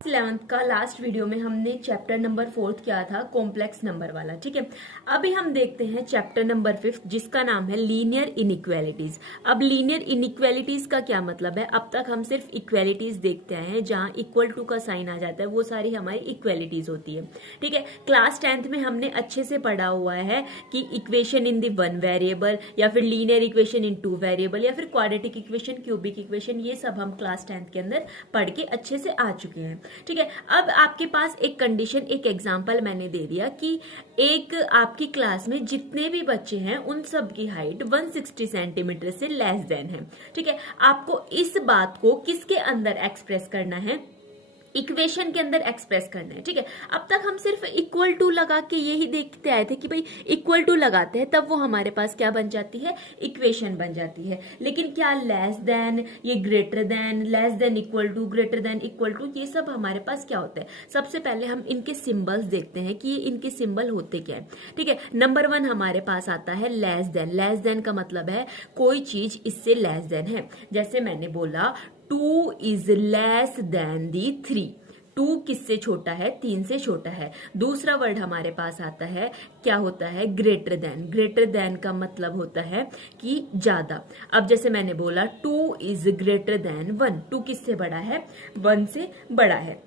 11th का last video में हमने चैप्टर नंबर 4 किया था कॉम्प्लेक्स नंबर वाला। ठीक है, अभी हम देखते हैं चैप्टर नंबर 5 जिसका नाम है लीनियर इनइक्वालिटीज। अब लीनियर इनइक्वालिटीज का क्या मतलब है? अब तक हम सिर्फ इक्वालिटीज देखते आए हैं, जहां इक्वल टू का साइन आ जाता है वो सारी हमारी इक्वालिटीज होती है। ठीक है, क्लास 10th में हमने अच्छे से पढ़ा हुआ है कि equation in the one variable या फिर linear equation in two variable या फिर क्वाड्रेटिक इक्वेशन, क्यूबिक इक्वेशन, ये सब हम क्लास 10th के अंदर पढ़ के अच्छे से आ चुके हैं। ठीक है, अब आपके पास एक कंडीशन, एक एग्जांपल मैंने दे दिया कि एक आपकी क्लास में जितने भी बच्चे हैं उन सब की हाइट 160 सेंटीमीटर से लेस देन है। ठीक है, आपको इस बात को किसके अंदर एक्सप्रेस करना है? इक्वेशन के अंदर एक्सप्रेस करना है। ठीक है, अब तक हम सिर्फ इक्वल टू लगा के यही देखते आए थे कि भाई इक्वल टू लगाते हैं तब वो हमारे पास क्या बन जाती है? इक्वेशन बन जाती है। लेकिन क्या लेस देन, ये greater than, less than equal to, greater than equal to, ये सब हमारे पास क्या होता है? सबसे पहले हम इनके सिंबल्स देखते हैं कि ये इनके सिंबल होते क्या है। ठीक है, नंबर 1 हमारे पास आता है लेस देन। लेस देन का मतलब है कोई चीज इससे लेस देन है। जैसे मैंने बोला 2 इज लेस देन दी 3। 2 किससे छोटा है? 3 से छोटा है। दूसरा वर्ड हमारे पास आता है, क्या होता है? Greater than. ग्रेटर देन का मतलब होता है कि ज्यादा। अब जैसे मैंने बोला 2 इज ग्रेटर देन 1। 2 किससे बड़ा है? 1 से बड़ा है।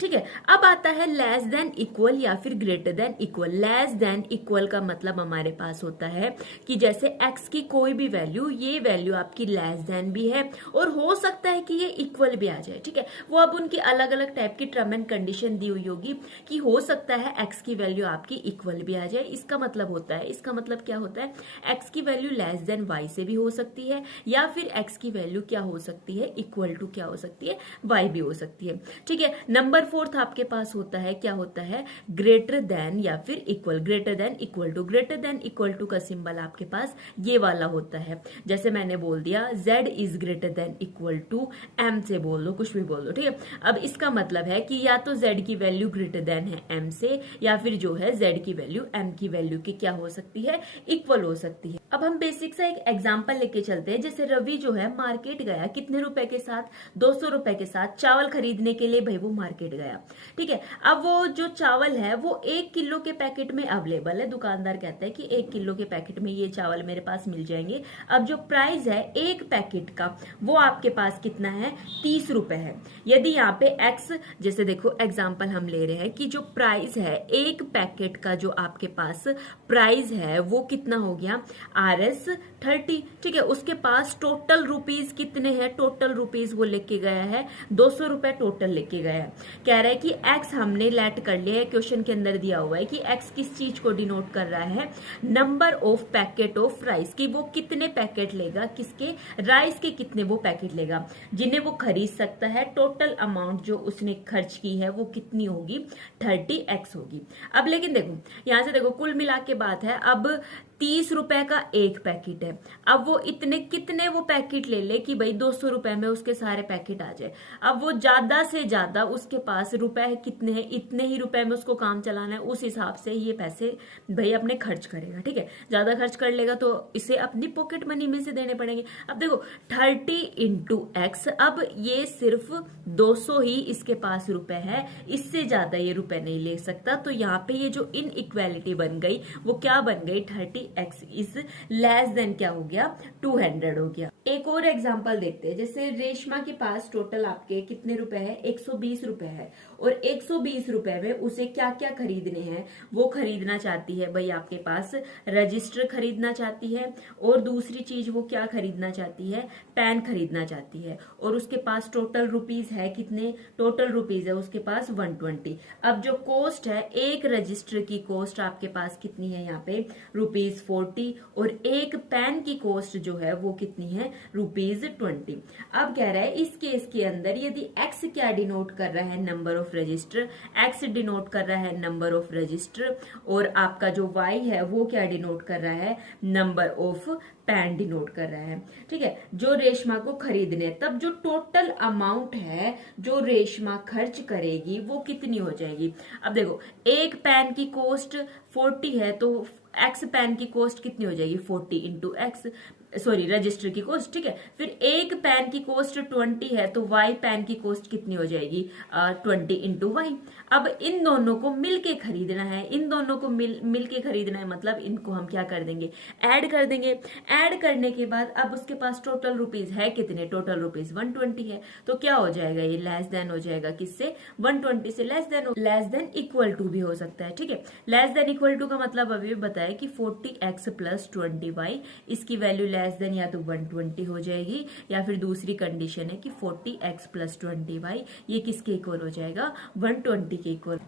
ठीक है, अब आता है लेस देन इक्वल या फिर greater than equal. Less than equal का मतलब हमारे पास होता है कि जैसे x की कोई भी वैल्यू, ये वैल्यू आपकी लेस देन भी है और हो सकता है कि ये इक्वल भी आ जाए। ठीक है, वो अब उनकी अलग अलग टाइप की टर्म एंड कंडीशन दी हुई होगी कि हो सकता है x की वैल्यू आपकी इक्वल भी आ जाए। इसका मतलब होता है, इसका मतलब क्या होता है? x की वैल्यू लेस देन y से भी हो सकती है या फिर x की वैल्यू क्या हो सकती है? इक्वल टू क्या हो सकती है? y भी हो सकती है। ठीक है, नंबर 4 आपके पास होता है, क्या होता है? ग्रेटर देन या फिर equal. Greater than equal to. Greater than equal to का सिंबल आपके पास ये वाला होता है। जैसे मैंने बोल दिया z is greater than equal to m से बोल दो, कुछ भी बोल दो। ठीक है, अब इसका मतलब है कि या तो z की वैल्यू ग्रेटर देन है m से या फिर जो है z की वैल्यू m की वैल्यू की क्या हो सकती है? इक्वल हो सकती है। अब हम बेसिक सा एक एग्जांपल लेके चलते हैं। जैसे रवि जो है मार्केट गया, कितने रुपए के साथ? 200 रुपए के साथ चावल खरीदने के लिए भाई वो मार्केट गया। ठीक है, अब वो जो चावल है वो 1 किलो के पैकेट में अवेलेबल है। दुकानदार कहता है कि 1 किलो के पैकेट में ये चावल मेरे पास मिल जाएंगे। अब जो प्राइस है एक पैकेट का वो आपके पास कितना है? 30 रुपए है। यदि यहाँ पे x, जैसे देखो एग्जाम्पल हम ले रहे हैं कि जो प्राइस है एक पैकेट का, जो आपके पास प्राइस है वो कितना हो गया? RS 30। ठीक है, उसके पास टोटल रुपीज कितने हैं? टोटल रुपीज वो लेके गया है 200 रुपए टोटल लेके गया है। कह रहा है कि x हमने लेट कर लिया है, क्वेश्चन के अंदर दिया हुआ है कि x किस चीज को डिनोट कर रहा है? Number of packet of rice, कि वो कितने पैकेट लेगा, किसके? राइस के कितने वो पैकेट लेगा जिन्हें वो खरीद सकता है। टोटल अमाउंट जो उसने खर्च की है वो कितनी होगी? 30x होगी। अब लेकिन देखो यहां से देखो कुल मिला के बात है, अब 30 रुपए का एक पैकेट है। अब वो इतने कितने वो पैकेट ले ले कि भाई 200 रुपए में उसके सारे पैकेट आ जाए। अब वो ज्यादा से ज्यादा उसके पास रुपए कितने हैं, इतने ही रुपए में उसको काम चलाना है, उस हिसाब से ये पैसे भाई अपने खर्च करेगा। ठीक है, ज्यादा खर्च कर लेगा तो इसे अपनी पॉकेट मनी में से देने पड़ेंगे। अब देखो 30 इंटू एक्स, अब ये सिर्फ 200 ही इसके पास रुपए है, इससे ज्यादा ये रुपए नहीं ले सकता। तो यहाँ पे ये जो इनइक्वालिटी बन गई वो क्या बन गई? 30x इज लेस देन क्या हो गया? 200 हो गया। एक और एग्जांपल देखते हैं। जैसे रेशमा के पास टोटल आपके कितने रुपए है? 120 रुपए है और 120 रुपए में उसे क्या क्या खरीदने हैं? वो खरीदना चाहती है भाई आपके पास रजिस्टर खरीदना चाहती है और दूसरी चीज वो क्या खरीदना चाहती है? पेन खरीदना चाहती है। और उसके पास टोटल रुपीज है कितने? टोटल रुपीज है उसके पास 120। अब जो कॉस्ट है, एक रजिस्टर की कॉस्ट आपके पास कितनी है? यहाँ पे ₹40 और एक पेन की कॉस्ट जो है वो कितनी है? ₹20। अब कह रहा है इस केस के अंदर यदि x क्या डिनोट कर रहा है? Number of register. x denote कर रहा है नंबर ऑफ रजिस्टर और आपका जो y है वो क्या डिनोट कर रहा है? नंबर ऑफ पेन डिनोट कर रहा है। ठीक है, जो रेशमा को खरीदने, तब जो टोटल अमाउंट है जो रेशमा खर्च करेगी वो कितनी हो जाएगी? अब देखो एक पेन की कॉस्ट 40 है तो एक्स पेन की कॉस्ट कितनी हो जाएगी? 40 इंटू एक्स। सॉरी रजिस्टर की कॉस्ट, ठीक है। फिर एक पेन की कॉस्ट 20 है तो वाई पेन की कॉस्ट कितनी हो जाएगी, 20 इंटू वाई। अब इन दोनों को मिलके खरीदना है, इन दोनों को मिलके खरीदना है, मतलब इनको हम क्या कर देंगे, ऐड कर देंगे। ऐड करने के बाद अब उसके पास टोटल रुपीज है कितने, टोटल रुपीज 120 है, तो क्या हो जाएगा, ये लेस देन हो जाएगा किससे, 120 से लेस देन इक्वल टू भी हो सकता है, ठीक है। लेस देन इक्वल टू का मतलब अभी बताया कि 40x प्लस 20y, इसकी वैल्यू लेस देन या तो 120 हो जाएगी, या फिर दूसरी कंडीशन है कि 40x प्लस 20y ये किसके इक्वल हो जाएगा, 120 के इक्वल।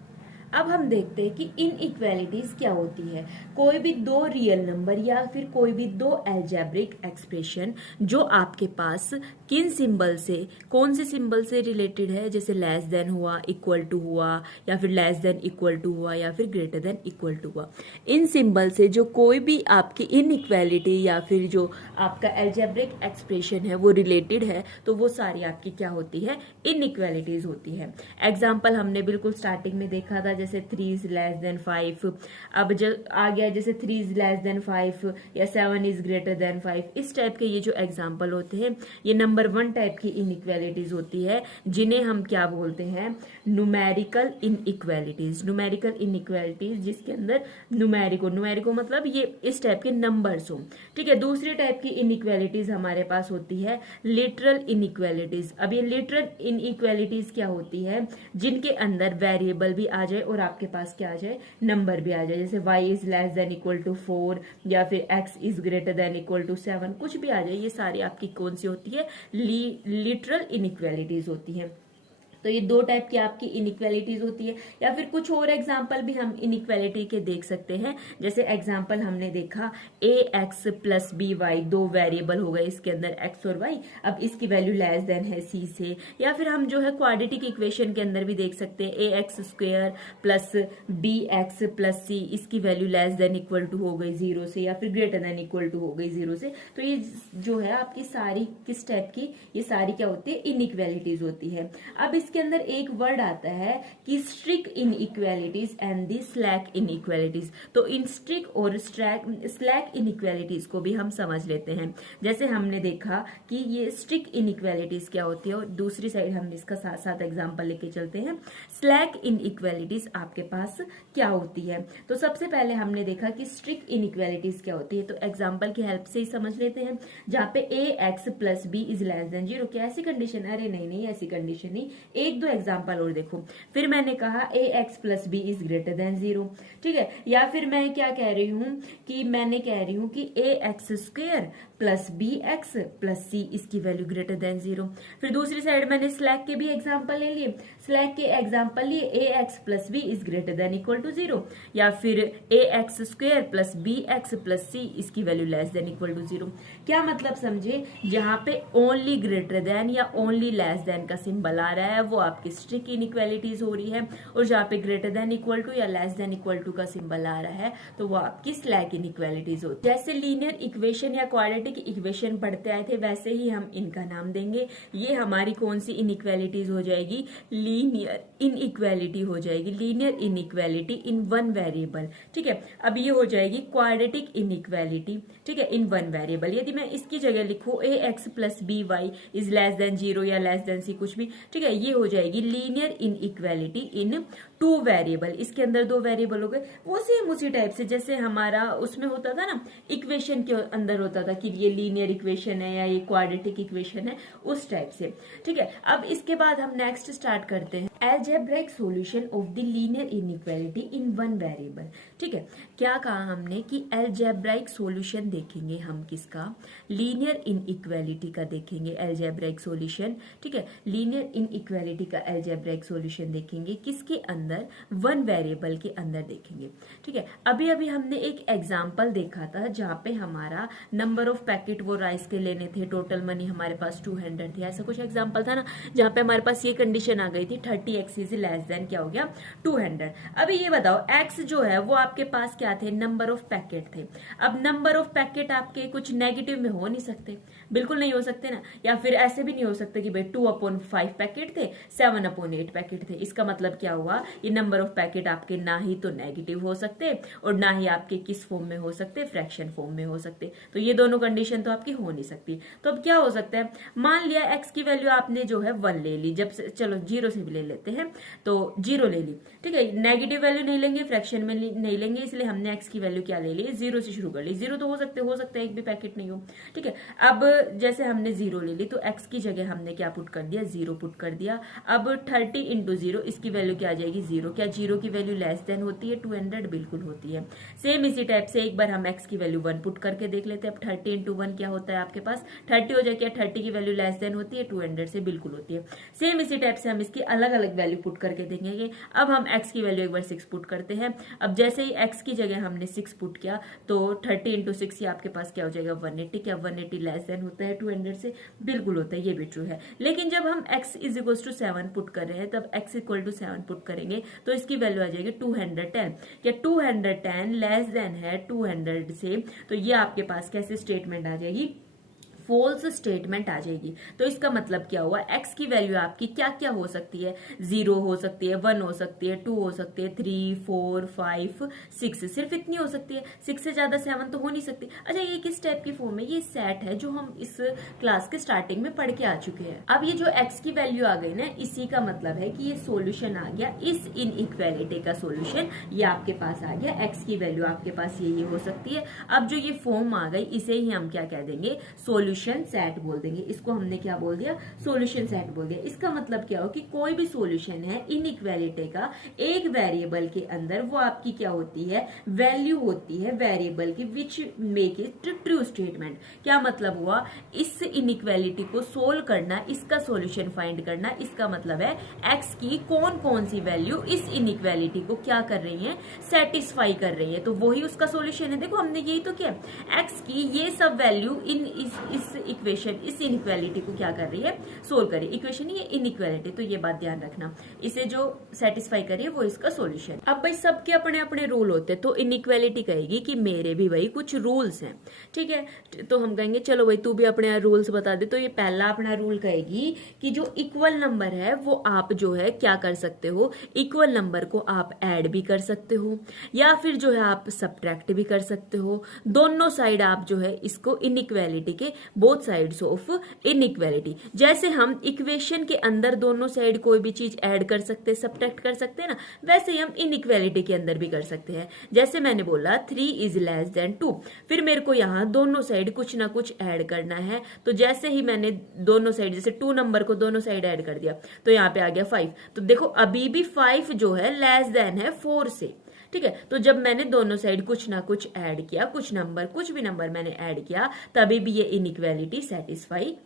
अब हम देखते हैं कि इनइक्वालिटीज क्या होती है। कोई भी दो रियल नंबर या फिर कोई भी दो अलजेब्रिक एक्सप्रेशन जो आपके पास किन सिंबल से, कौन से सिंबल से रिलेटेड है, जैसे लेस देन हुआ, इक्वल टू हुआ, या फिर लेस देन इक्वल टू हुआ, या फिर ग्रेटर देन इक्वल टू हुआ, इन सिंबल से जो कोई भी आपकी इनइक्वालिटी या फिर जो आपका अलजेब्रिक एक्सप्रेशन है वो रिलेटेड है, तो वो सारी आपकी क्या होती है, इनइक्वालिटीज होती है। एग्जाम्पल हमने बिल्कुल स्टार्टिंग में देखा था, जैसे 3 इज लेस देन 5, अब जो आ गया जैसे 3 इज लेस देन 5 या 7 इज ग्रेटर देन 5, इस टाइप के ये जो एग्जाम्पल होते हैं ये नंबर 1 टाइप की इनइक्वालिटीज होती है, जिन्हें हम क्या बोलते हैं, न्यूमेरिकल इनइक्वालिटीज। न्यूमेरिकल इनइक्वालिटीज जिसके अंदर न्यूमेरिको मतलब ये इस टाइप के नंबर्स हो, ठीक है। दूसरी टाइप की इनइक्वालिटीज हमारे पास होती है लिटरल इनइक्वालिटीज। अब ये लिटरल इनइक्वालिटीज क्या होती है, जिनके अंदर वेरिएबल भी आ जाए और आपके पास क्या आ जाए, नंबर भी आ जाए, जैसे y is less than equal to 4 या फिर x is greater than equal to 7, कुछ भी आ जाए, ये सारी आपकी कौन सी होती है, लिटरल इनइक्वालिटीज होती है। तो ये दो टाइप की आपकी इनइक्वालिटीज होती है। या फिर कुछ और एग्जांपल भी हम इनइक्वालिटी के देख सकते हैं, जैसे एग्जांपल हमने देखा ax प्लस by, दो वेरिएबल हो गए इसके अंदर x और y, अब इसकी वैल्यू लेस देन है c से। या फिर हम जो है क्वाड्रेटिक इक्वेशन के अंदर भी देख सकते हैं ax square plus bx plus c, इसकी value less than equal to हो गई 0 से, या फिर ग्रेटर देन इक्वल टू हो गई 0 से। तो ये जो है आपकी सारी किस टाइप की, ये सारी क्या होती है, इनइक्वालिटीज होती है। अब इसके अंदर एक वर्ड आता है कि strict inequalities and the slack inequalities. तो इन स्ट्रिक और स्लैक इनइक्वालिटीज को भी हम समझ लेते हैं। जैसे हमने देखा कि ये स्ट्रिक इनइक्वालिटीज क्या होती है, और दूसरी साइड हम इसका साथ साथ एग्जांपल लेके चलते हैं। स्लैक इनइक्वालिटीज आपके पास क्या होती है, तो सबसे पहले हमने देखा कि स्ट्रिक इनइक्वालिटीज क्या होती है, तो एग्जांपल की हेल्प से ही समझ लेते हैं। जहाँ पे ax plus b is less then 0, क्या ऐसी कंडीशन, अरे नहीं ऐसी कंडीशन नहीं, एक दो एग्जांपल और देखो। फिर मैंने कहा ax plus b is greater then 0, ठीक है। या फिर मैं क्या कह रही हूं कि मैंने कह रही हूं कि ax square plus bx plus c, इसकी वैल्यू ग्रेटर देन 0। फिर दूसरी साइड मैंने स्लैक के भी एग्जांपल ले लिए, स्लैक के एग्जांपल लिए ax plus b is greater than equal to 0, या फिर ax square plus bx plus c, इसकी value less than equal to 0। क्या मतलब समझे, जहां पे ओनली ग्रेटर देन या ओनली लेस देन का सिंबल आ रहा है वो आपकी स्ट्रिक इनइक्वालिटीज हो रही है, और जहां पे ग्रेटर देन इक्वल टू या लेस देन इक्वल टू का सिंबल आ रहा है तो वो आपकी स्लैक इनइक्वालिटीज होती है। जैसे लीनियर इक्वेशन या क्वाड्रेटिक इक्वेशन पढ़ते आए थे, वैसे ही हम इनका नाम देंगे। ये हमारी कौन सी इनइक्वालिटीज हो जाएगी, लीनियर इनइक्वालिटी हो जाएगी, linear inequality in one variable, ठीक है। अब ये हो जाएगी क्वाड्रेटिक इनइक्वालिटी, ठीक है, इन वन वेरिएबल। यदि मैं इसकी जगह लिखूं ax plus by is less then 0 या लेस देन c, कुछ भी, ठीक है, ये हो जाएगी linear inequality in two variable. इसके अंदर दो वेरिएबल हो गए, वो सेम उसी टाइप से जैसे हमारा उसमें होता था ना, इक्वेशन के अंदर होता था कि ये लीनियर इक्वेशन है या ये क्वाड्रेटिक इक्वेशन है, उस टाइप से, ठीक है। अब इसके बाद हम नेक्स्ट स्टार्ट करते हैं algebraic solution of the linear inequality in one variable, ठीक है। क्या कहा हमने कि अलजेब्रिक सॉल्यूशन देखेंगे हम किसका, लीनियर इनइक्वालिटी का देखेंगे अलजेब्रिक सॉल्यूशन, ठीक है। लीनियर इनइक्वालिटी का अलजेब्रिक सॉल्यूशन देखेंगे किसके अंदर, वन वेरिएबल के अंदर देखेंगे, ठीक है। अभी अभी हमने एक एग्जांपल देखा था जहाँ पे हमारा नंबर ऑफ पैकेट वो राइस के लेने थे, टोटल मनी हमारे पास 200 थी, ऐसा कुछ एग्जांपल था ना, जहाँ पे हमारे पास ये कंडीशन आ गई थी 30 30x इज लेस देन क्या हो गया 200। अभी ये बताओ x जो है वो आपके पास क्या थे, नंबर ऑफ पैकेट थे। अब नंबर ऑफ पैकेट आपके कुछ नेगेटिव में हो नहीं सकते, बिल्कुल नहीं हो सकते ना। या फिर ऐसे भी नहीं हो सकते कि भाई 2/5 पैकेट थे, 7/8 पैकेट थे। इसका मतलब क्या हुआ, ये नंबर ऑफ पैकेट आपके ना ही तो नेगेटिव हो सकते और ना ही आपके किस फॉर्म में हो सकते, फ्रैक्शन फॉर्म में हो सकते। तो ये दोनों कंडीशन तो आपकी हो नहीं सकती। तो अब क्या हो सकता है, मान लिया x की वैल्यू आपने जो है 1 ले ली, जब से चलो 0 से भी ले लेते हैं, तो 0 ले ली, ठीक है। नेगेटिव वैल्यू नहीं लेंगे, फ्रैक्शन में नहीं लेंगे, इसलिए हमने x की वैल्यू क्या ले ली, 0 से शुरू कर ली। 0 तो हो सकता है एक भी पैकेट नहीं हो, ठीक है। अब जैसे हमने 0 ले ली तो x की जगह हमने क्या पुट कर दिया, 0 पुट कर दिया। अब 30 इंटू 0, इसकी वैल्यू क्या आ जाएगी 0। क्या 0 की वैल्यू लेस देन होती है 200, बिल्कुल होती है। सेम इसी टाइप से एक बार हम x की वैल्यू 1 पुट करके देख लेते हैं। अब 30 इंटू 1 क्या होता है आपके पास 30 हो जाए। क्या 30 की वैल्यू लेस देन होती है 200 से, बिल्कुल होती है। सेम इसी टाइप से हम इसकी अलग अलग वैल्यू पुट करके देखेंगे। अब हम x की वैल्यू एक बार 6 पुट करते हैं। अब जैसे ही x की जगह हमने 6 पुट किया तो 30 इंटू 6 आपके पास क्या हो जाएगा 180। क्या 180 लेस देन होता है 200 से, बिल्कुल होता है, ये भी ट्रू है। लेकिन जब हम x is equal to 7 put कर रहे हैं, तब x इक्वल टू 7 पुट करेंगे तो इसकी वैल्यू आ जाएगी 210। क्या 210 लेस देन है 200 से, तो ये आपके पास कैसे स्टेटमेंट आ जाएगी, फॉल्स स्टेटमेंट आ जाएगी। तो इसका मतलब क्या हुआ, x की वैल्यू आपकी क्या क्या हो सकती है, 0 हो सकती है, 1 हो सकती है, 2 हो सकती है, 3, 4, 5, 6, सिर्फ इतनी हो सकती है। 6 से ज्यादा 7 तो हो नहीं सकती। अच्छा, ये किस टाइप की फॉर्म है, ये सेट है जो हम इस क्लास के स्टार्टिंग में पढ़ के आ चुके हैं। अब ये जो x की वैल्यू आ गई ना, इसी का मतलब है कि ये सोल्यूशन आ गया, इस इनइक्वालिटी का सोल्यूशन ये आपके पास आ गया। x की वैल्यू आपके पास ये हो सकती है। अब जो ये फॉर्म आ गई, इसे ही हम क्या कह देंगे, सोल्यूशन सेट बोल देंगे। इसको हमने क्या बोल दिया, सोल्यूशन सेट बोल दिया। इसका मतलब क्या हो कि कोई भी सोल्यूशन है इनइक्वालिटी का, एक वेरिएबल के अंदर वो आपकी क्या होती है, वैल्यू होती है वेरिएबल की, which make it true statement. क्या मतलब हुआ, इस इनइक्वालिटी को सोल्व करना, इसका सोल्यूशन फाइंड करना, इसका मतलब है एक्स की कौन कौन सी वैल्यू इस इनइक्वालिटी को क्या कर रही है, सेटिस्फाई कर रही है, तो वही उसका सोल्यूशन है। देखो हमने यही तो किया, एक्स की ये सब वैल्यू इन इस इक्वेशन, इस इनइक्वालिटी को क्या कर रही है, सोल्व कर रही है। इक्वेशन ये इनइक्वालिटी, तो ये बात ध्यान रखना, इसे जो सेटिस्फाई करिए वो इसका सोल्यूशन। अब भाई सबके अपने अपने रूल होते हैं, तो इनइक्वालिटी कहेगी कि मेरे भी भाई कुछ रूल्स हैं, ठीक है। तो हम कहेंगे चलो भाई तू भी अपने रूल्स बता दे। तो ये पहला अपना रूल कहेगी कि जो इक्वल नंबर है वो आप जो है क्या कर सकते हो, इक्वल नंबर को आप ऐड भी कर सकते हो या फिर जो है आप सब्ट्रैक्ट भी कर सकते हो। दोनों साइड आप जो है इसको इनइक्वालिटी के, बोथ साइड्स ऑफ इनइक्वालिटी, जैसे हम इक्वेशन के अंदर दोनों साइड कोई भी चीज ऐड कर सकते हैं, सब्ट्रैक्ट कर सकते हैं ना, वैसे ही हम इनइक्वालिटी के अंदर भी कर सकते हैं। जैसे मैंने बोला 3 इज लेस देन 2, फिर मेरे को यहाँ दोनों साइड कुछ ना कुछ ऐड करना है। तो जैसे ही मैंने दोनों साइड, जैसे 2 नंबर को दोनों साइड ऐड कर दिया तो यहाँ पे आ गया 5। तो देखो अभी भी 5 जो है लेस देन है 4 से, ठीक है। तो जब मैंने दोनों साइड कुछ ना कुछ ऐड किया, कुछ भी नंबर मैंने ऐड किया, तभी भी ये इनइक्वालिटी सेटिस्फाई,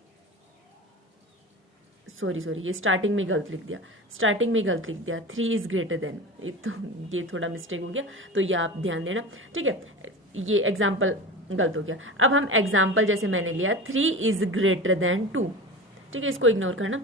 सॉरी ये स्टार्टिंग में गलत लिख दिया, 3 इज ग्रेटर देन, तो ये थोड़ा मिस्टेक हो गया, तो ये आप ध्यान देना, ठीक है। ये एग्जाम्पल गलत हो गया। अब हम एग्जाम्पल जैसे मैंने लिया 3 इज ग्रेटर देन 2, ठीक है, इसको इग्नोर करना।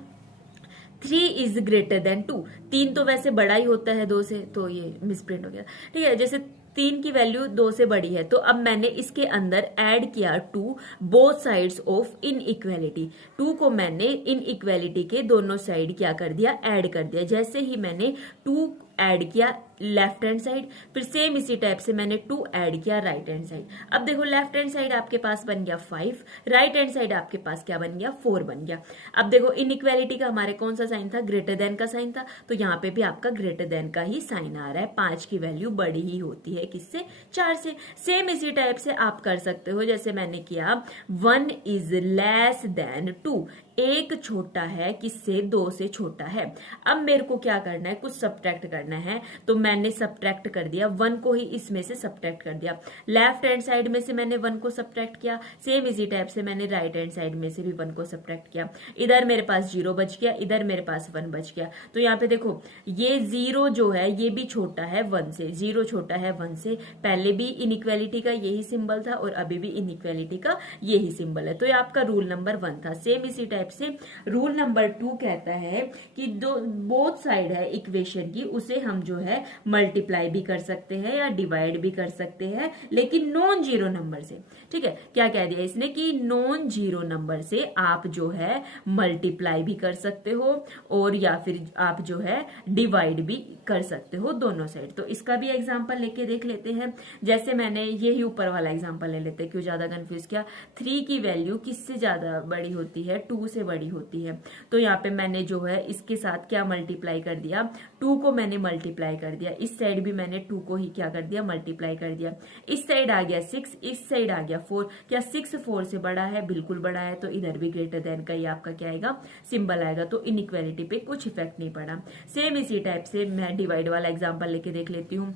3 इज ग्रेटर देन 2, 3 तो वैसे बड़ा ही होता है 2 से, तो ये मिसप्रिंट हो गया, ठीक है। जैसे 3 की वैल्यू 2 से बड़ी है, तो अब मैंने इसके अंदर ऐड किया 2 बोथ साइड्स ऑफ इनइक्वालिटी। 2 को मैंने इनइक्वालिटी के दोनों साइड क्या कर दिया, ऐड कर दिया। जैसे ही मैंने 2 ऐड किया लेफ्ट हैंड साइड, फिर सेम इसी टाइप से मैंने 2 ऐड किया राइट हैंड साइड। अब देखो लेफ्ट हैंड साइड आपके पास बन गया 5, राइट हैंड साइड आपके पास क्या बन गया, 4 बन गया। अब देखो इनइक्वालिटी का हमारे कौन सा साइन था, ग्रेटर देन का साइन था, तो यहाँ पे भी आपका ग्रेटर देन का ही साइन आ रहा है। 5 की वैल्यू बड़ी ही होती है किससे, 4 से। सेम इसी टाइप से आप कर सकते हो, जैसे मैंने किया 1 इज लेस देन 2, एक छोटा है किससे, 2 से छोटा है। अब मेरे को क्या करना है, कुछ सब्ट्रैक्ट करना है, तो मैंने सब्ट्रैक्ट कर दिया 1 को ही इसमें से सब्ट्रैक्ट कर दिया। लेफ्ट हैंड साइड में से मैंने 1 को सब्ट्रैक्ट किया, सेम इसी टाइप से मैंने राइट हैंड साइड में से भी 1 को सब्ट्रैक्ट किया। इधर मेरे पास 0 बच गया, इधर मेरे पास 1 बच गया। तो यहाँ पे देखो ये 0 जो है ये भी छोटा है 1 से, 0 छोटा है 1 से। पहले भी इनइक्वालिटी का यही सिंबल था और अभी भी इनइक्वालिटी का यही सिंबल है। तो ये आपका रूल नंबर 1 था। सेम इसी टाइप से रूल नंबर 2 कहता है कि दो बोथ साइड है इक्वेशन की, उसे हम जो है मल्टीप्लाई भी कर सकते हैं या डिवाइड भी कर सकते हैं, लेकिन नॉन जीरो नंबर से। ठीक है, क्या कह दिया इसने कि नॉन जीरो नंबर से आप जो है मल्टीप्लाई भी कर सकते हो और या फिर आप जो है डिवाइड भी कर सकते हो दोनों साइड। तो इसका भी एग्जांपल लेके देख लेते हैं। जैसे मैंने यही ऊपर वाला एग्जांपल ले लेते हैं, क्यों ज्यादा कंफ्यूज किया। 3 की वैल्यू किससे ज्यादा बड़ी होती है, 2 से बड़ी होती है। तो यहाँ पे मैंने जो है इसके साथ क्या मल्टीप्लाई कर दिया, 2 को मैंने मल्टीप्लाई कर दिया, इस साइड भी मैंने 2 को ही क्या कर दिया, मल्टीप्लाई कर दिया। इस साइड आ गया 6, इस साइड आ गया 4। क्या 6 4 से बड़ा है, बिल्कुल बड़ा है, तो इधर भी ग्रेटर देन का ही आपका क्या आएगा, सिंबल आएगा। तो इनइक्वालिटी पे कुछ इफेक्ट नहीं पड़ा। सेम इसी टाइप से मैं डिवाइड वाला एग्जांपल लेके देख लेती हूँ।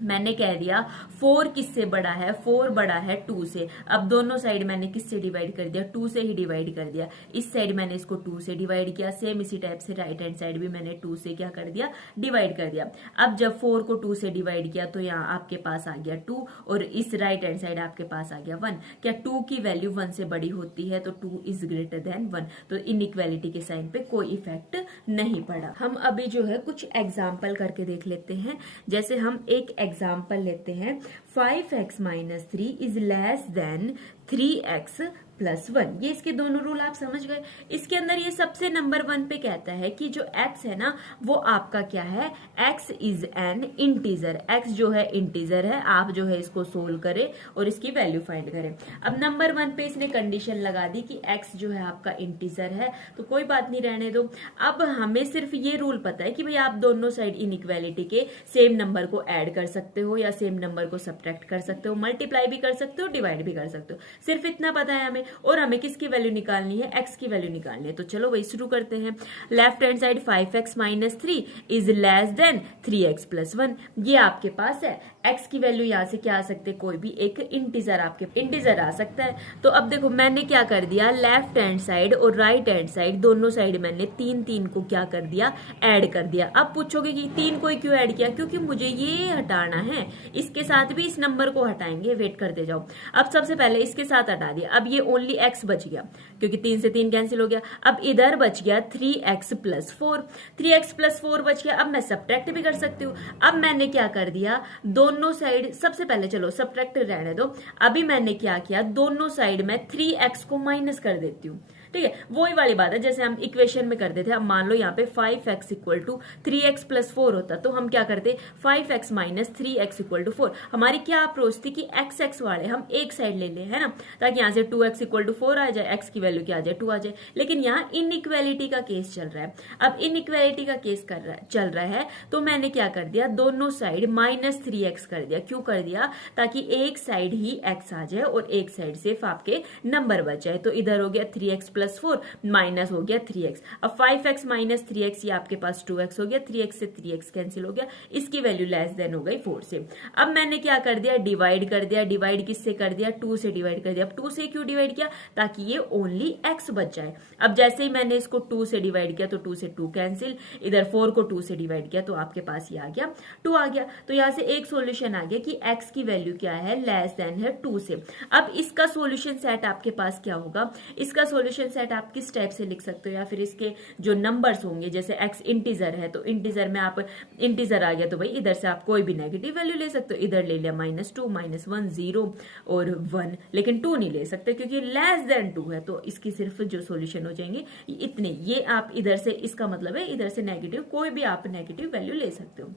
मैंने कह दिया 4 किससे बड़ा है, 4 बड़ा है 2 से। अब दोनों साइड मैंने किससे डिवाइड कर दिया, 2 से ही डिवाइड कर दिया। इस साइड मैंने इसको 2 से डिवाइड किया। सेम इसी टाइप से राइट हैंड साइड भी मैंने 2 से क्या कर दिया, डिवाइड कर दिया। अब जब 4 को 2 से डिवाइड किया तो यहाँ आपके पास आ गया 2 और इस राइट हैंड साइड आपके पास आ गया 1। क्या 2 की वैल्यू 1 से बड़ी होती है, तो 2 इज ग्रेटर देन 1। तो इनइक्वालिटी के साइन पे कोई इफेक्ट नहीं पड़ा। हम अभी जो है कुछ एग्जाम्पल करके देख लेते हैं। जैसे हम एक एग्जाम्पल लेते हैं, 5x minus 3 is less then 3x plus 1। ये इसके दोनों रूल आप समझ गए। इसके अंदर ये सबसे नंबर 1 पे कहता है कि जो x है ना वो आपका क्या है, x is an integer. x जो है इंटीजर है, आप जो है इसको सोल्व करें और इसकी वैल्यू फाइंड करें। अब नंबर 1 पे इसने कंडीशन लगा दी कि x जो है आपका इंटीजर है, तो कोई बात नहीं, रहने दो। अब हमें सिर्फ ये रूल पता है कि भाई आप दोनों साइड इनइक्वालिटी के सेम नंबर को ऐड कर सकते हो या सेम नंबर को सब्ट्रैक्ट कर सकते हो, मल्टीप्लाई भी कर सकते हो, डिवाइड भी कर सकते हो। सिर्फ इतना पता है हमें, और हमें किसकी वैल्यू निकालनी है, x की वैल्यू निकालनी है। तो चलो वही शुरू करते हैं। Left hand side 5x minus 3 is less then 3x plus 1, ये आपके पास है। x की वैल्यू यहाँ से क्या आ सकते, कोई भी एक इंटीजर आपके इंटीजर आ सकता है। तो अब देखो मैंने क्या कर दिया, लेफ्ट हैंड साइड और राइट हैंड साइड दोनों साइड मैंने 3 को क्या कर दिया, ऐड कर दिया। अब पूछोगे कि 3 को क्यों ऐड किया, क्योंकि मुझे ये हटाना है, इसके साथ भी इस नंबर को हटाएंगे, वेट करते जाओ। अब सबसे पहले इसके साथ हटा दिया, अब ये ओनली x बच गया क्योंकि 3 से 3 कैंसिल हो गया। अब इधर बच गया 3x प्लस 4, 3x प्लस 4 बच गया। अब मैं सब्ट्रैक्ट भी कर सकती हूँ। अब मैंने क्या कर दिया, दोनों साइड, सबसे पहले चलो सब्ट्रैक्ट रहने दो, अभी मैंने क्या किया, दोनों साइड में 3x को माइनस कर देती हूँ। ठीक है, वही वाली बात है जैसे हम इक्वेशन में करते थे। अब मान लो यहाँ पे 5x equal to 3x plus 4 होता, तो हम क्या करते, 5x minus 3x equal to 4। हमारी क्या अप्रोच थी कि x वाले हम एक साइड ले ले, है ना, ताकि यहाँ से 2x इक्वल टू 4 आ जाए, x की वैल्यू क्या आ जाए, 2 आ जाए। लेकिन यहाँ इनइक्वालिटी का केस चल रहा है। अब इनइक्वालिटी का केस चल रहा है, तो मैंने क्या कर दिया, दोनों साइड माइनस 3x कर दिया। क्यों कर दिया, ताकि एक साइड ही x आ जाए और एक साइड सिर्फ आपके नंबर बच जाए। तो इधर हो गया 3x प्लस 4 माइनस हो गया 3x। अब 5x माइनस 3x, ये आपके पास 2x हो गया, 3x से 3x कैंसिल हो गया, इसकी वैल्यू लेस देन हो गई 4 से। अब मैंने क्या कर दिया, डिवाइड कर दिया। डिवाइड किससे कर दिया, 2 से डिवाइड कर दिया। अब 2 से क्यों डिवाइड किया, ताकि ये ओनली x बच जाए। अब जैसे ही मैंने इसको 2 से डिवाइड किया तो 2 से 2 कैंसिल, इधर 4 को 2 से डिवाइड किया तो आपके पास ये आ गया 2 आ गया। तो यहाँ से एक सोल्यूशन आ गया कि x की वैल्यू क्या है, लेस देन है 2 से। अब इसका सोल्यूशन सेट आपके पास क्या होगा, इसका सोल्यूशन सेट आप किस टाइप से लिख सकते हो, या फिर इसके जो नंबर्स होंगे, जैसे x इंटीजर है तो इंटीजर में आप इंटीजर आ गया तो भाई इधर से आप कोई भी नेगेटिव वैल्यू ले सकते हो। इधर ले लिया -2, -1, 0 और 1, लेकिन 2 नहीं ले सकते क्योंकि लेस देन 2 है। तो इसकी सिर्फ जो सोल्यूशन हो जाएंगे इतने, ये आप इधर से, इसका मतलब है इधर से नेगेटिव कोई भी आप नेगेटिव वैल्यू ले सकते हो।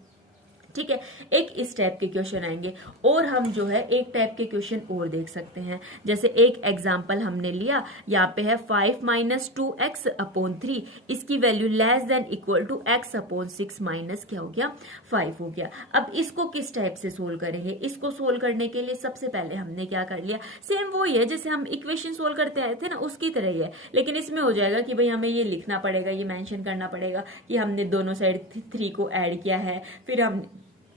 ठीक है, एक इस टाइप के क्वेश्चन आएंगे और हम जो है एक टाइप के क्वेश्चन और देख सकते हैं। जैसे एक एग्जांपल हमने लिया, यहाँ पे है 5 माइनस 2x अपॉन 3, इसकी value less than equal to x upon 6 minus क्या हो गया, 5 हो गया। अब इसको किस टाइप से सोल्व करेंगे, इसको सोल्व करने के लिए सबसे पहले हमने क्या कर लिया, सेम वही है जैसे हम इक्वेशन सोल्व करते आए थे ना, उसकी तरह ही है। लेकिन इसमें हो जाएगा कि भाई हमें ये लिखना पड़ेगा, ये मेंशन करना पड़ेगा कि हमने दोनों साइड 3 को ऐड किया है, फिर हम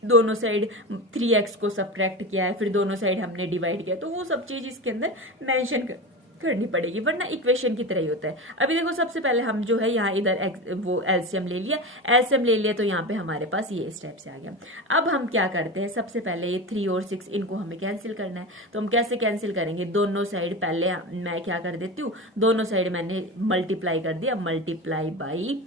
दोनों साइड 3x को सब्ट्रैक्ट किया है, फिर दोनों साइड हमने डिवाइड किया, तो वो सब चीज इसके अंदर मेंशन करनी पड़ेगी, वरना इक्वेशन की तरह ही होता है। अभी देखो सबसे पहले हम जो है यहाँ इधर वो एलसीएम ले लिया, तो यहाँ पे हमारे पास ये इस टाइप से आ गया। अब हम क्या करते हैं, सबसे पहले ये 3 और 6 इनको हमें कैंसिल करना है। तो हम कैसे कैंसिल करेंगे, दोनों साइड पहले मैं क्या कर देती हूँ, दोनों साइड मैंने मल्टीप्लाई कर दिया, मल्टीप्लाई बाई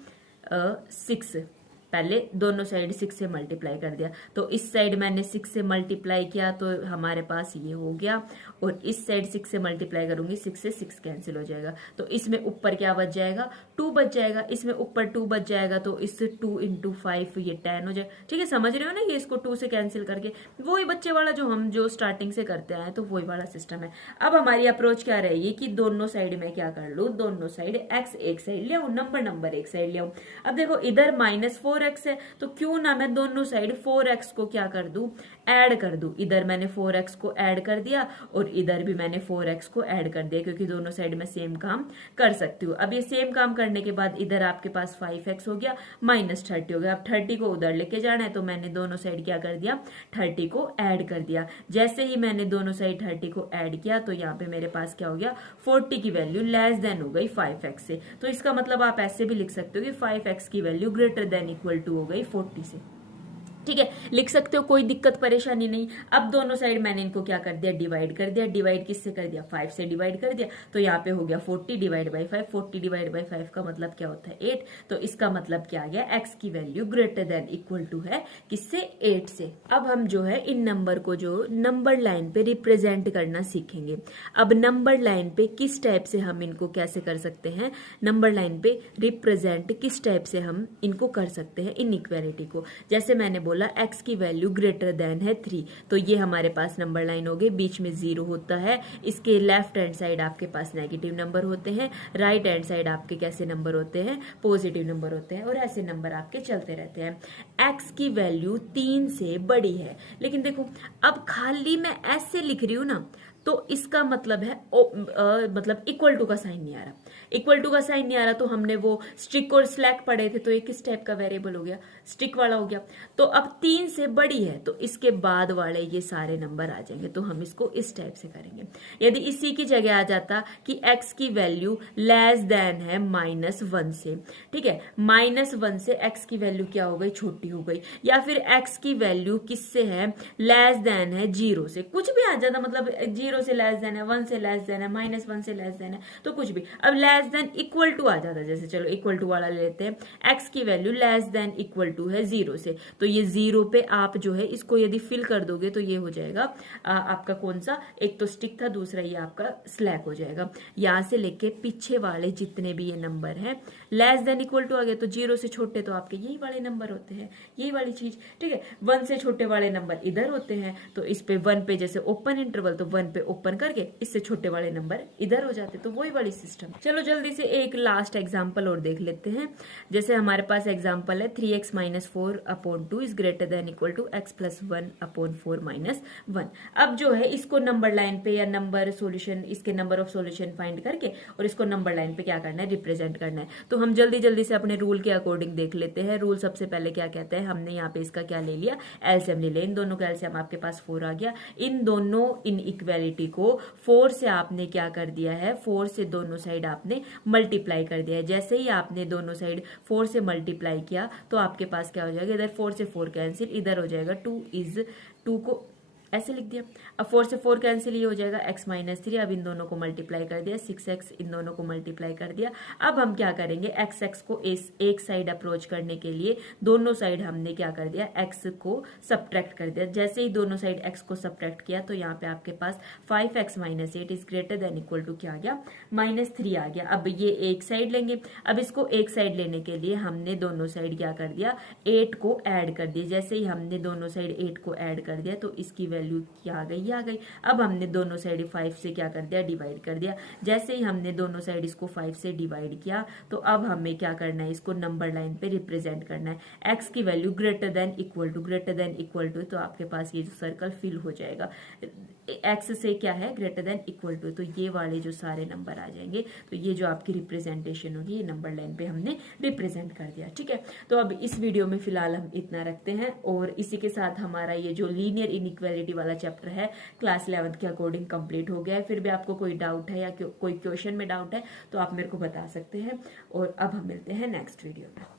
6, पहले दोनों साइड 6 से मल्टीप्लाई कर दिया। तो इस साइड मैंने 6 से मल्टीप्लाई किया तो हमारे पास ये हो गया, और इस साइड 6 से मल्टीप्लाई करूंगी, 6 से 6 कैंसिल हो जाएगा। तो इसमें ऊपर क्या बच जाएगा, 2 बच जाएगा, इसमें ऊपर 2 बच जाएगा, तो इससे 2 × 5 ये 10 हो जाएगा। ठीक है, समझ रहे हो ना, ये इसको 2 से कैंसिल करके वही बच्चे वाला जो हम जो स्टार्टिंग से करते आए, तो वही वाला सिस्टम है। अब हमारी अप्रोच क्या रहेगी कि दोनों साइड में क्या कर लू, दोनों साइड x एक साइड ले आऊं, नंबर एक साइड ले आऊं। अब देखो इधर -4x है, तो क्यों ना मैं दोनों साइड 4x को क्या कर दूं, ऐड कर दूं। इधर मैंने 4x को ऐड कर दिया और इधर भी मैंने 4x को ऐड कर दिया, क्योंकि दोनों साइड में सेम काम कर सकती हूँ। अब ये सेम काम करने के बाद इधर आपके पास 5x हो गया, -30 हो गया। अब 30 को उधर लेके जाना है, तो मैंने दोनों साइड क्या कर दिया, 30 को ऐड कर दिया। जैसे ही मैंने दोनों साइड 30 को ऐड किया, तो यहाँ पे मेरे पास क्या हो गया, 40 की वैल्यू लेस देन हो गई 5x से। तो इसका मतलब आप ऐसे भी लिख सकते हो कि 5x की value greater than equal to हो गई 40 से। ठीक है, लिख सकते हो, कोई दिक्कत परेशानी नहीं। अब दोनों साइड मैंने इनको क्या कर दिया, डिवाइड कर दिया। डिवाइड किससे कर दिया, 5 से डिवाइड कर दिया। तो यहाँ पे हो गया 40 डिवाइड बाई 5, 40 डिवाइड बाई 5 का मतलब क्या होता है, 8। तो इसका मतलब क्या आ गया, x की value greater than equal to है किससे, 8 से। अब हम जो है इन नंबर को जो नंबर लाइन पे रिप्रेजेंट करना सीखेंगे। अब नंबर लाइन पे किस टाइप से हम इनको कैसे कर सकते हैं, नंबर लाइन पे रिप्रेजेंट किस टाइप से हम इनको कर सकते हैं इनइक्वालिटी को। जैसे मैंने बोला x की वैल्यू ग्रेटर देन है 3, तो ये हमारे पास नंबर लाइन हो गई, बीच में 0 होता है। इसके लेफ्ट हैंड साइड आपके पास नेगेटिव नंबर होते हैं, राइट हैंड साइड आपके कैसे नंबर होते हैं, पॉजिटिव नंबर होते हैं, और ऐसे नंबर आपके चलते रहते हैं। x की वैल्यू 3 से बड़ी है, लेकिन देखो अब खाली मैं ऐसे लिख रही हूं ना, तो इसका मतलब है मतलब इक्वल टू का साइन नहीं आ रहा। इक्वल टू का साइन नहीं आ रहा, तो हमने वो स्ट्रिक और स्लैक पढ़े थे, तो ये किस टाइप का वेरिएबल हो गया, स्ट्रिक वाला हो गया। तो अब 3 से बड़ी है, तो इसके बाद वाले ये सारे नंबर आ जाएंगे। तो हम इसको इस टाइप से करेंगे। यदि इसी की जगह आ जाता कि x की वैल्यू लेस देन है -1 से, ठीक है, -1 से x की वैल्यू क्या हो गई, छोटी हो गई। या फिर x की वैल्यू किससे है, लेस देन है 0 से, कुछ भी आ जाता, मतलब 0 से लेस देन है, 1 से लेस देन है, -1 से लेस देन है, तो कुछ भी। अब लेस देन इक्वल टू आ जाता है, जैसे चलो इक्वल टू वाला ले लेते हैं, x की value less than equal to है 0 से, तो ये 0 पे आप जो है इसको यदि फिल कर दोगे, तो ये हो जाएगा आपका कौन सा, एक तो स्टिक था, दूसरा ये आपका स्लैक हो जाएगा। यहां से लेके पीछे वाले जितने भी ये नंबर हैं, लेस देन इक्वल टू आ गए, तो 0 से छोटे तो आपके यही वाले नंबर होते हैं, यही वाली चीज। ठीक है, 1 से छोटे वाले नंबर इधर होते हैं, तो इस पे 1 पे जैसे ओपन इंटरवल, तो 1 पे ओपन करके इससे छोटे वाले नंबर इधर हो जाते, तो वही वाली सिस्टम। चलो जल्दी से एक लास्ट एग्जांपल और देख लेते हैं। जैसे हमारे पास एग्जांपल है 3x - 4/2 is greater than equal to x + 1/4 - 1। अब जो है इसको नंबर लाइन पे या नंबर सॉल्यूशन, इसके नंबर ऑफ सॉल्यूशन फाइंड करके और इसको नंबर लाइन पे क्या करना है, रिप्रेजेंट करना है। तो हम जल्दी जल्दी से अपने रूल के अकॉर्डिंग देख लेते हैं। रूल सबसे पहले क्या कहते हैं, हमने यहाँ पे इसका क्या ले लिया, एलसीएम ले लिया। इन दोनों का एलसीएम आपके पास 4 आ गया। इन दोनों इनइक्वालिटी को 4 से आपने क्या कर दिया है, 4 से दोनों साइड आपने मल्टीप्लाई कर दिया है। जैसे ही आपने दोनों साइड 4 से मल्टीप्लाई किया, तो आपके पास क्या हो जाएगा, इधर 4 से 4 कैंसिल, इधर हो जाएगा 2 को ऐसे लिख दिया। अब 4 से 4 कैंसिल, ये हो जाएगा x - 3। अब इन दोनों को मल्टीप्लाई कर दिया, 6x इन दोनों को मल्टीप्लाई कर दिया। अब हम क्या करेंगे, x को एक साइड अप्रोच करने के लिए दोनों साइड हमने क्या कर दिया, x को सब्ट्रैक्ट कर दिया। जैसे ही दोनों साइड x को सब्ट्रैक्ट किया, तो यहाँ पे आपके पास 5x - 8 is greater than equal to क्या आ गया, -3 आ गया। अब ये एक साइड लेंगे। अब इसको एक साइड लेने के लिए हमने दोनों साइड क्या कर दिया, 8 को ऐड कर दिया। जैसे ही हमने दोनों साइड 8 को ऐड कर दिया, तो इसकी वैल्यू क्या आ गई, आ गई। अब हमने दोनों साइड 5 से क्या कर दिया, डिवाइड कर दिया। जैसे ही हमने दोनों साइड इसको 5 से डिवाइड किया, तो अब हमें क्या करना है, इसको नंबर लाइन पे रिप्रेजेंट करना है। x की value greater than equal to, तो आपके पास ये जो सर्कल फिल हो जाएगा। x से क्या है, ग्रेटर देन इक्वल टू, तो ये वाले जो सारे नंबर आ जाएंगे। तो ये जो आपकी रिप्रेजेंटेशन होगी, ये नंबर लाइन पे हमने रिप्रेजेंट कर दिया। ठीक है, तो अब इस वीडियो में फिलहाल हम इतना रखते हैं, और इसी के साथ हमारा ये जो लीनियर इनइक्वालिटी इनइक्वालिटी वाला चैप्टर है क्लास 11th के अकॉर्डिंग कंप्लीट हो गया है। फिर भी आपको कोई डाउट है या कोई क्वेश्चन में डाउट है तो आप मेरे को बता सकते हैं। और अब हम मिलते हैं नेक्स्ट वीडियो में।